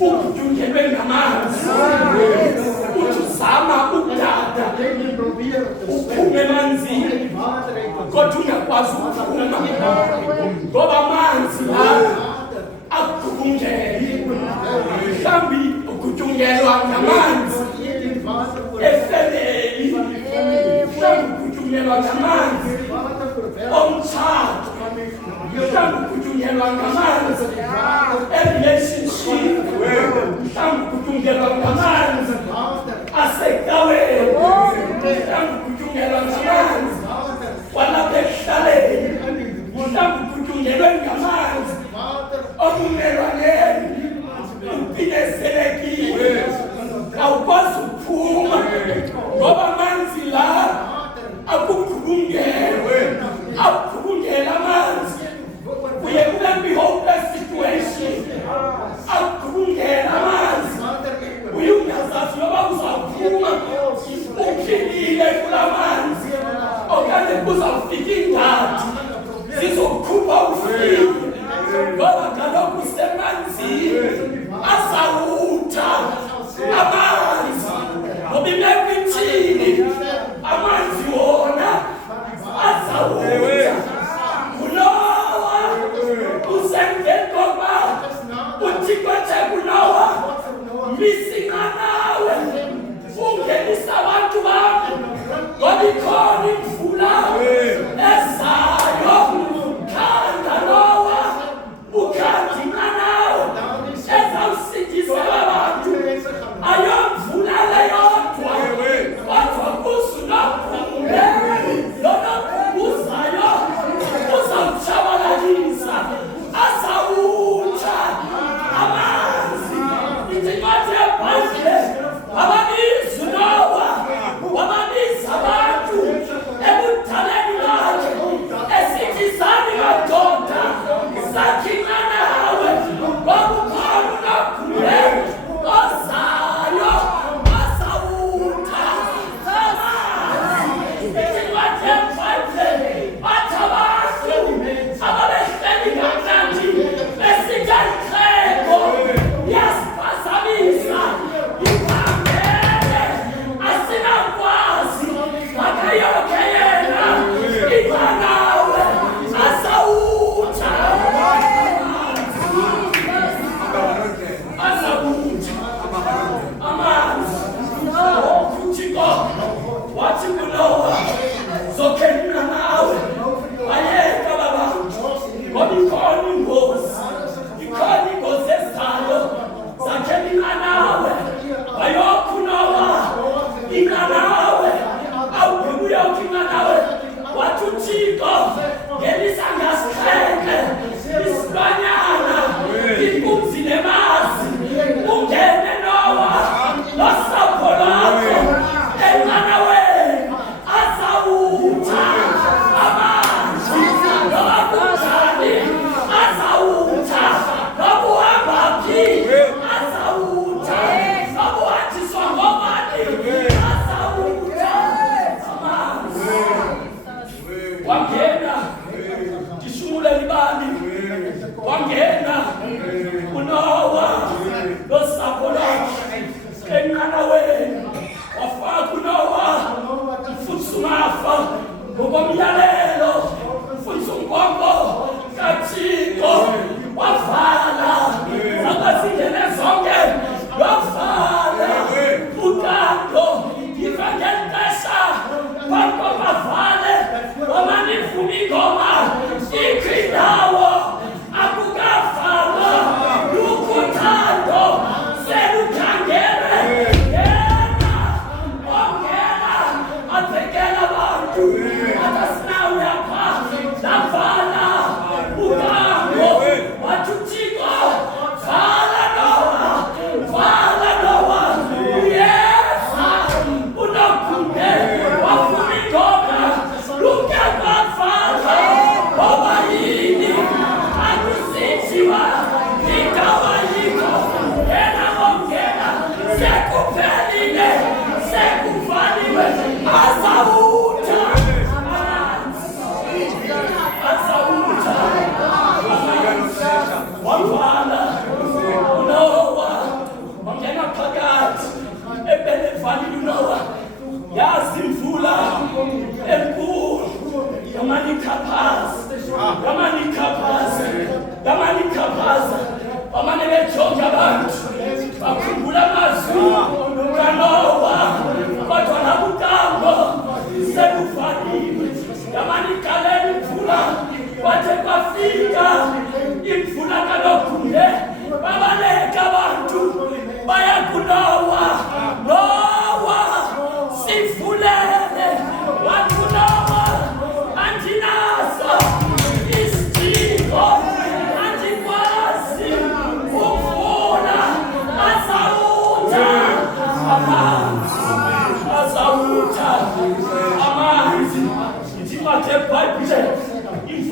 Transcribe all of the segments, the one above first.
ukutyunjelwe ngamanzi, uthi uzama ukudada uphume emanzini kodwa ungakwazi ukuphuma ngoba amanzi la akugungele. Mhlawumbi ukutyunjelwa ngamanzi efemeli, mhlawumbi ukutyunjelwa ngamanzi omtshato, mhlawumbi ukutyunjelwa ngamanzi relationship, mhlawumbi ukutyunjelwa ngamanzi asecaweni, mhlawumbi ukutyunjelwa ngamanzi kwalapha ekuhlaleni, mhlawumbi ukutyunjelwe ngamanzi obumelwaneni upinezelekile, awukwazi ukuphuma ngoba amanzi la akugubungele amanzi. Uye kube bi-hopeless situation, akugubungele amanzi, uye ungazazi noba uzawuphuma uphilile kula manzi okanye kuzawufika ingadi zizokukhupha ufile ngoba kaloku usemanzini azawutha amanzi ngoba imeko ithini, amanzi wona azawutha. Kunowa usemveni kokuba uThixo ethe kunowa, misina nawe ungenisa abantu bami ngoba ikhona imvula ezayo. Khanda Nowa, ukhadina nawe ezawusindisa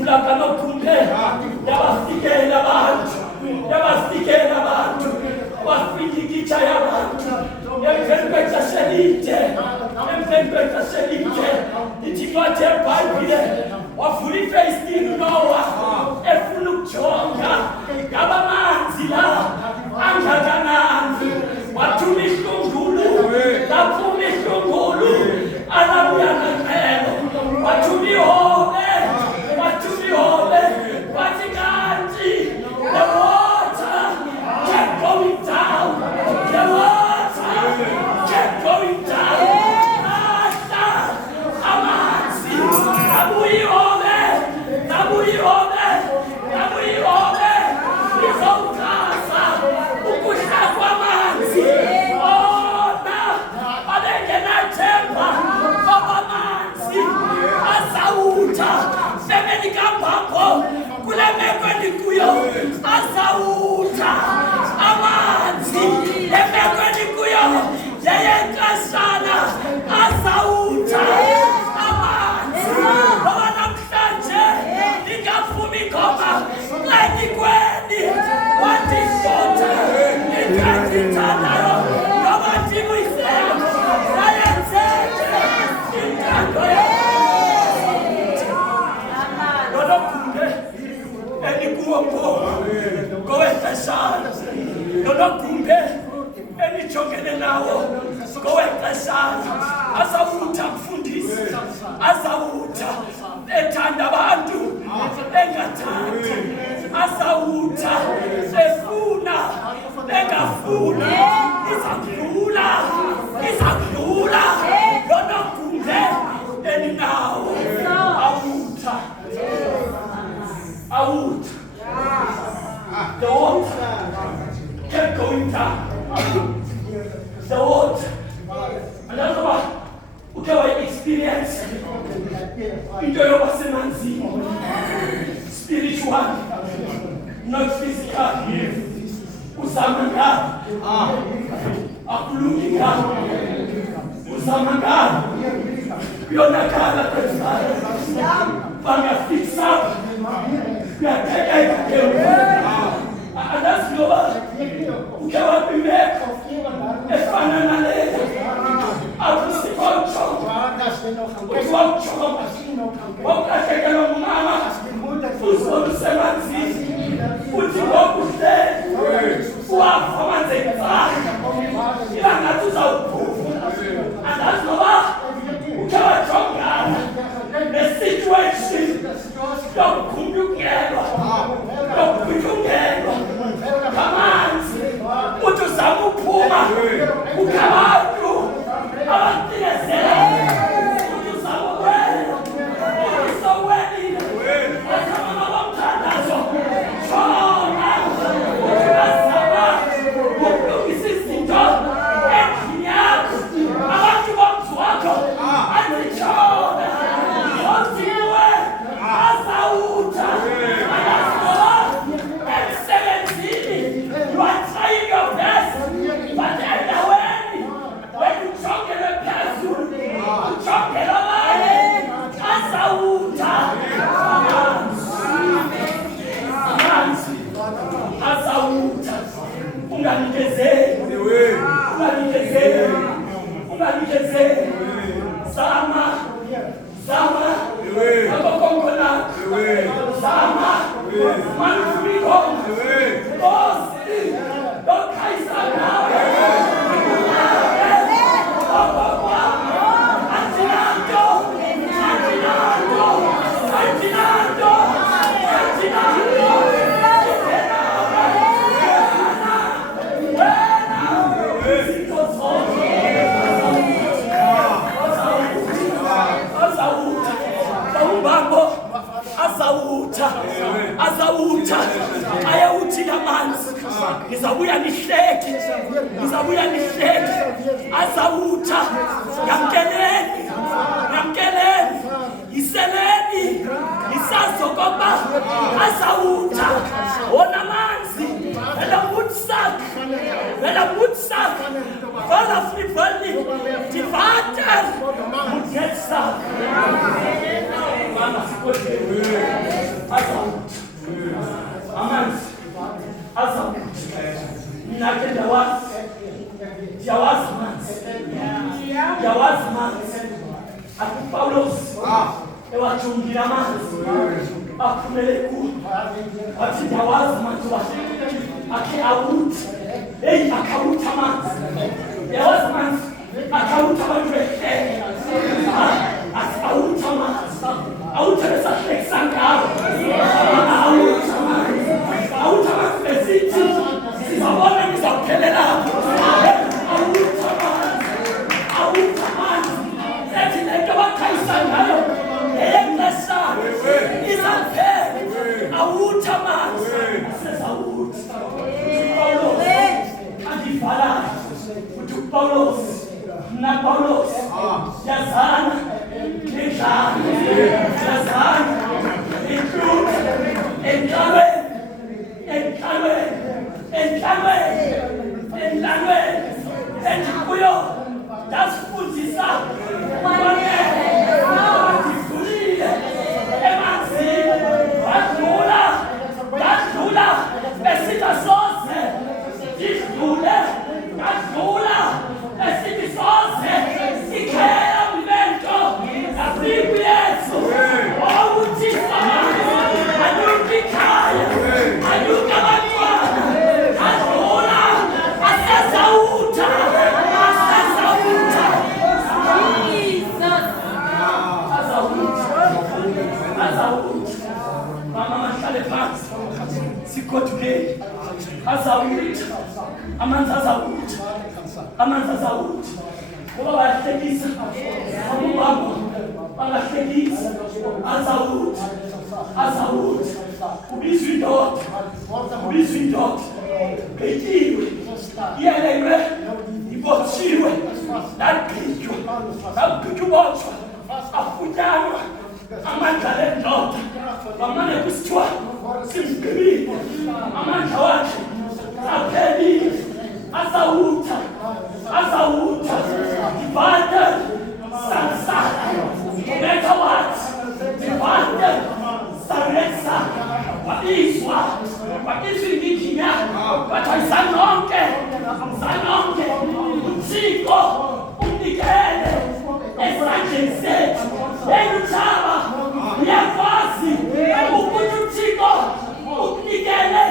Ithula kanophume yabafikela abantu wafinyikitsha yabantu emveni kwexesha elide iThixo athe eBhayibhile wavula ifestini Nowa efuna ukujonga ngaba amanzi la angakanani wathuma ihlungulu laphuma ihlungulu alabuya nengcelo wathuma ihobe wathi kanti the water kept going down amanzi nabuyihobe izowukhasa ukuhla kwamanzi ona abengenathemba amanzi azawutha femeni kambapho kule meko endikuyo azawutha amanzi emeko endikuyo yeyenkashana azawutha amanzi ngoba namhlanje ndingavumi ngoma endikweni wathi shota intandithandayo ngoba ndibuyisela zayenzeke intando lologumbe endikuwo ngowexeshana lologumbe endijongene nawo ngowexeshana azawutha mfundisi azawutha ethanda abantu engathandi azawutha efuna engafuni izakudlula lologumbe endinawo awutha the water kept going down the water another one uke wa experience into yoba semanzini spiritual not physical uzama ngapha akulungi ngapha uzama ngapha kuyonakala kwezala bangafix up kuyathekeka ke andazi ngoba uke wabimeka efana naleyo akusikhotsho wawukahlekela ngumama uzolusemanzini uthi ngokuhleli wafa amanzi ekufaka ilangathi uzawuphufa andazi ngoba uke wajongana nesituation yokukhulukelwa ngamanzi uthi uzama uphuma ukhabantu abantinezela uthi uzama ukwela uthi sowelile wazama nabamthandazo shona uthi bazama ukulungisa izinto endlini yakho abantu bomzi wakho anditshona oziwe azawutha emsebenzini you are trying your best but endaweni when ujongele phezulu ujongele abanye azawutha amanzi azawutha unganikezeli zama abakongola zama manifiko osi lokhaisa nawe azawutha ayawuthi amanzi ngizabuya nihleke azawutha yamkeleni yiseleni isazi okokuba azawutha wona amanzi vela mutsak vela frivoli divater mutgetsak Minake Jawas manzi. Aku Paulos. Ewachungira manzi. Akumele ku. Ati Jawas manzi. Aki awut. Akawuta manzi. Jawas manzi. Akawuta manzi. Awuta manzi. Awuta besa eksanga. Awuta manzi. Awuta manzi besiti. Sisabona nizaphelela. Awuta manzi. Sethi lento bakhayisangayo. Eyexesha. Izaphela. Awuta manzi. Sesawuta. Paulos. Andivala. Uthi Paulos. Na Paulos. Yazana. Yazana. Azawuthi ngoba bayahlekisa abobaba bangahlekisa azawuthi kubizwa indoda bhekiwe iyelelwe ibotshiwe yagqitywa ubotshwa afunyanwa amandla lendoda bamane kusithiwa simgqibile amandla wakhe aphelile azawutha divided sansara matter what divided sarensa wabizwa ngijina bathayisanonke uthixo umnikele esandleni sethu engutshaba uyakwazi ukuthi uthixo umnikele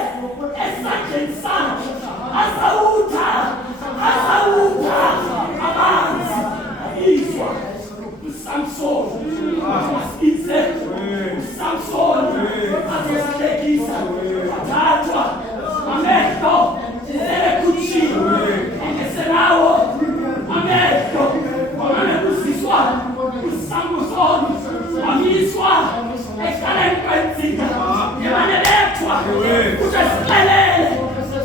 esandleni sakhe azawutha amanzi ayizwa uSamson wasize uSamson azosihlekisa athathwa amehlo selekutshiwe engesenawo amehlo wamane-kusiswa uSamson wamiswa ekhaleni kwenzika yemane bethwa kuthi sixelele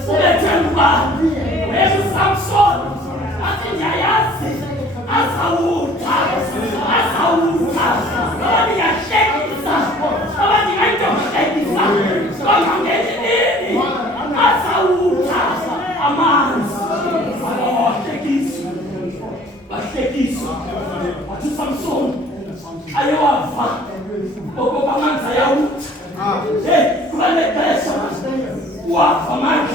ubethe ngubani uSamson athi ndiyayazi azawutha abanye yahlekisa abanye ngayintohlekisa kodwa ngenye nini azawutha amanzi bahlekiswa wathi uSamson ayewava okoba amanzi ayawutha kulale xesha wava amanzi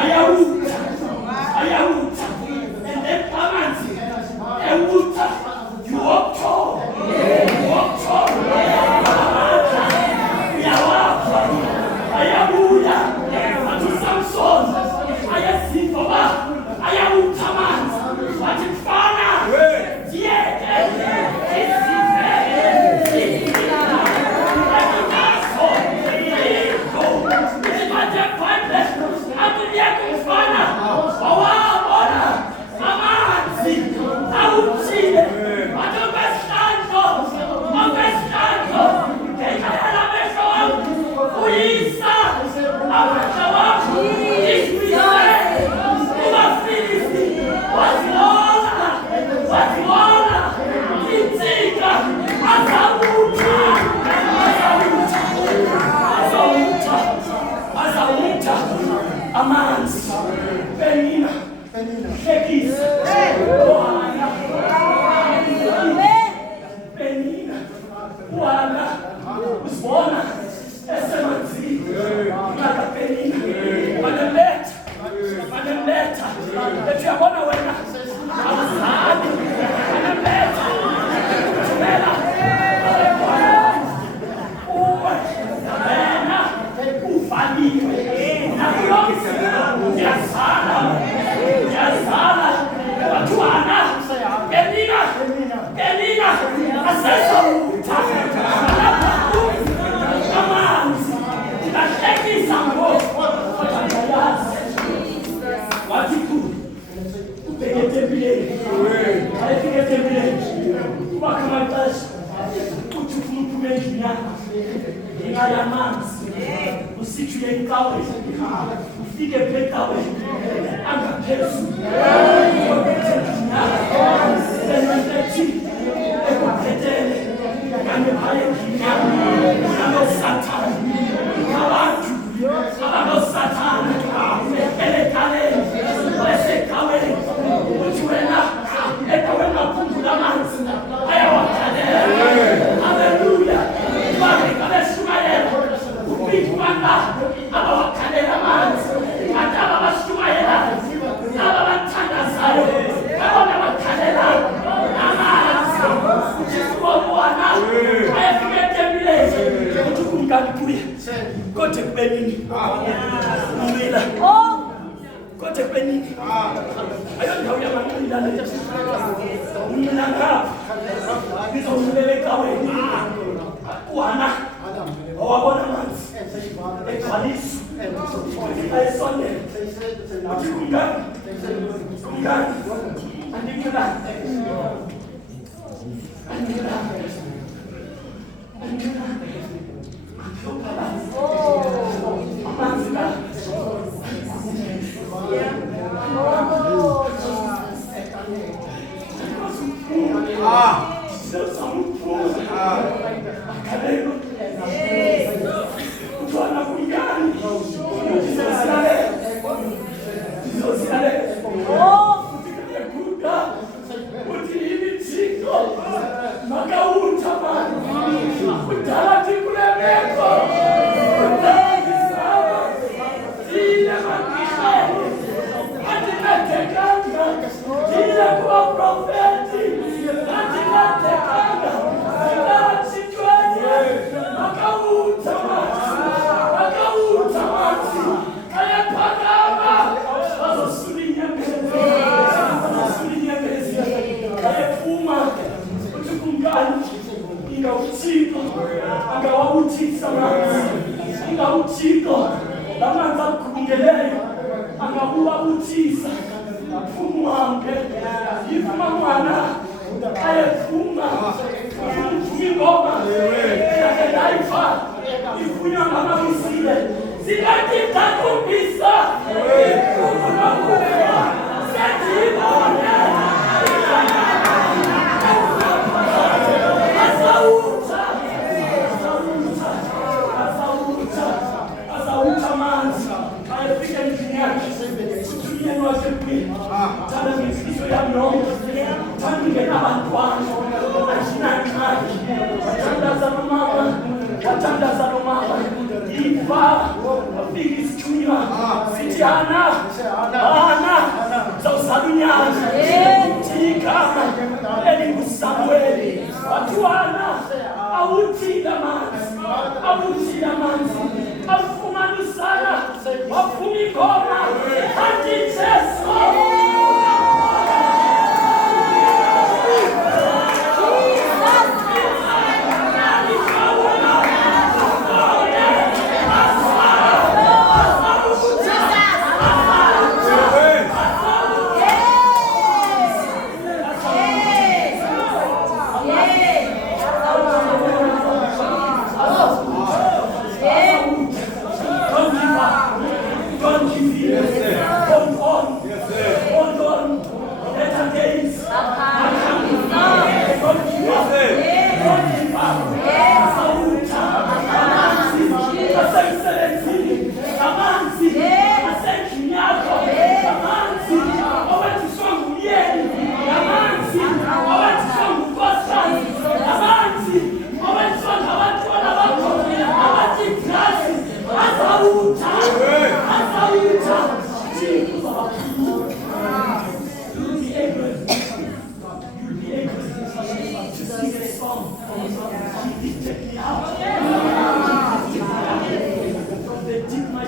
ayawutha and then amanzi ewutha yuwapho uyawapha ayabuya wathi uSamson ayaziva ba ayawutha amanzi wathi mfana ndiyeke amanzi Penina hlekisa Penina wala usibona esemanzini ngaka Penina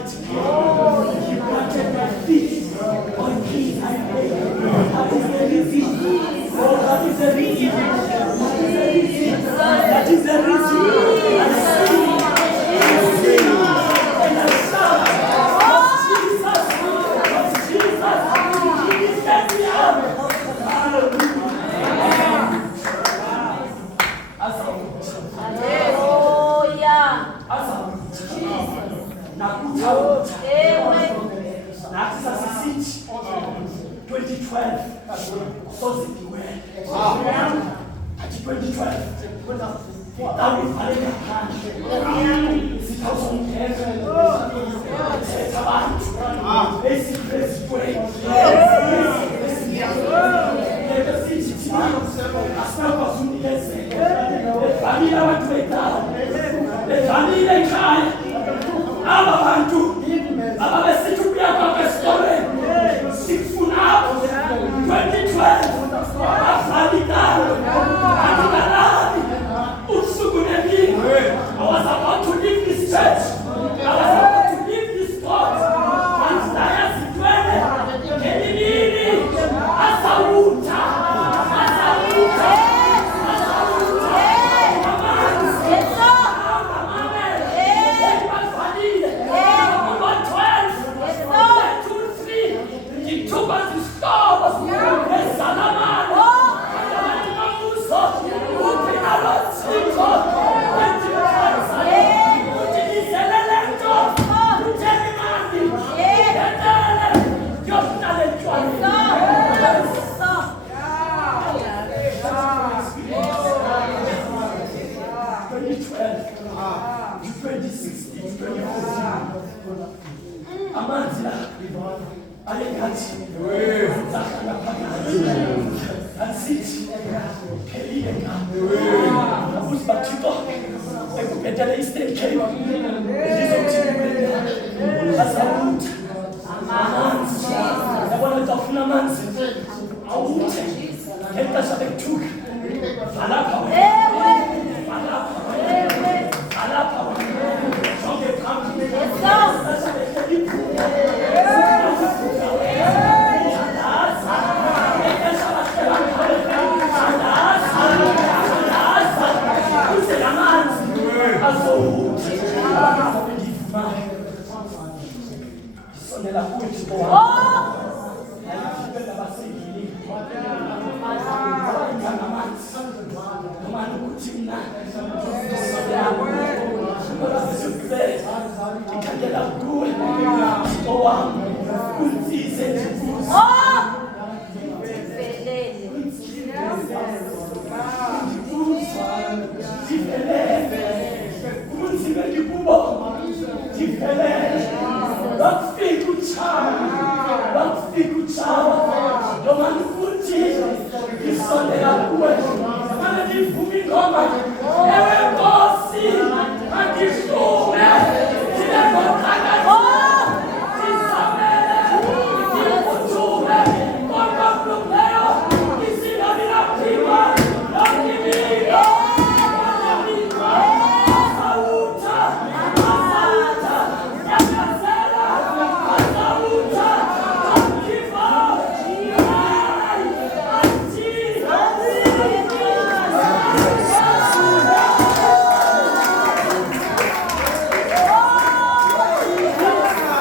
authority. You planted my feet on keys. That is the reason. Oh, that is the reason. That is the reason. I see. And I shout. Jesus. He lifted me up. Access 2012. So it went. At 2012. That is Alena Khan. Sit house on heaven. Basic grace way. Never see it. Asna Pasunilese. The family went way down. The family they cried. Ababantu. Ababesitu pia kwa story. Sifuna 2012. Afadikalo. Adikalani. Usugunemi. I was about to leave this church. I was about to leave this spot. And Daya Sitwene. Kenini. Asauta. Don't